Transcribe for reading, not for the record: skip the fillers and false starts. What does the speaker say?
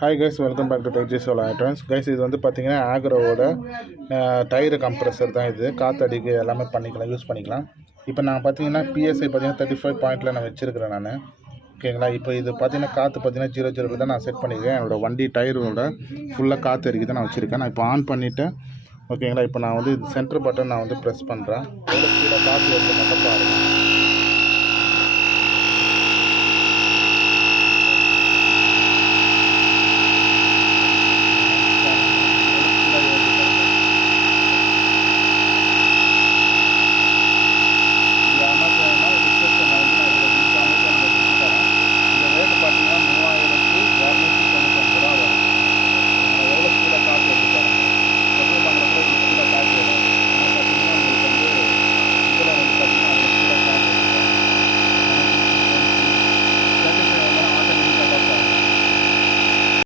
Hi guys, welcome back to டெக்ஜி chola items. Guys, இது வந்து பார்த்தீங்கன்னா ஆக்ரோவோட டயரு கம்ப்ரெசர் தான். இது காற்றடிக்கு எல்லாமே பண்ணிக்கலாம், யூஸ் பண்ணிக்கலாம். இப்போ நான் பார்த்தீங்கன்னா பிஎஸ்ஐ பார்த்தீங்கன்னா 35 பாயிண்டில் நான் வச்சுருக்கிறேன் நான். ஓகேங்களா. இப்போ இது பார்த்தீங்கன்னா காற்று பார்த்தீங்கன்னா 0 தான் நான் செட் பண்ணியிருக்கேன். என்னோடய வண்டி டயரோட ஃபுல்லாக காற்று அடிக்க தான் நான் வச்சுருக்கேன். நான் இப்போ ஆன் பண்ணிவிட்டேன். ஓகேங்களா. இப்போ நான் வந்து சென்டர் பட்டன் நான் வந்து ப்ரெஸ் பண்ணுறேன். எவ்வளோ ஸ்பீடாக காற்று வந்து மட்டும் பாருங்கள்.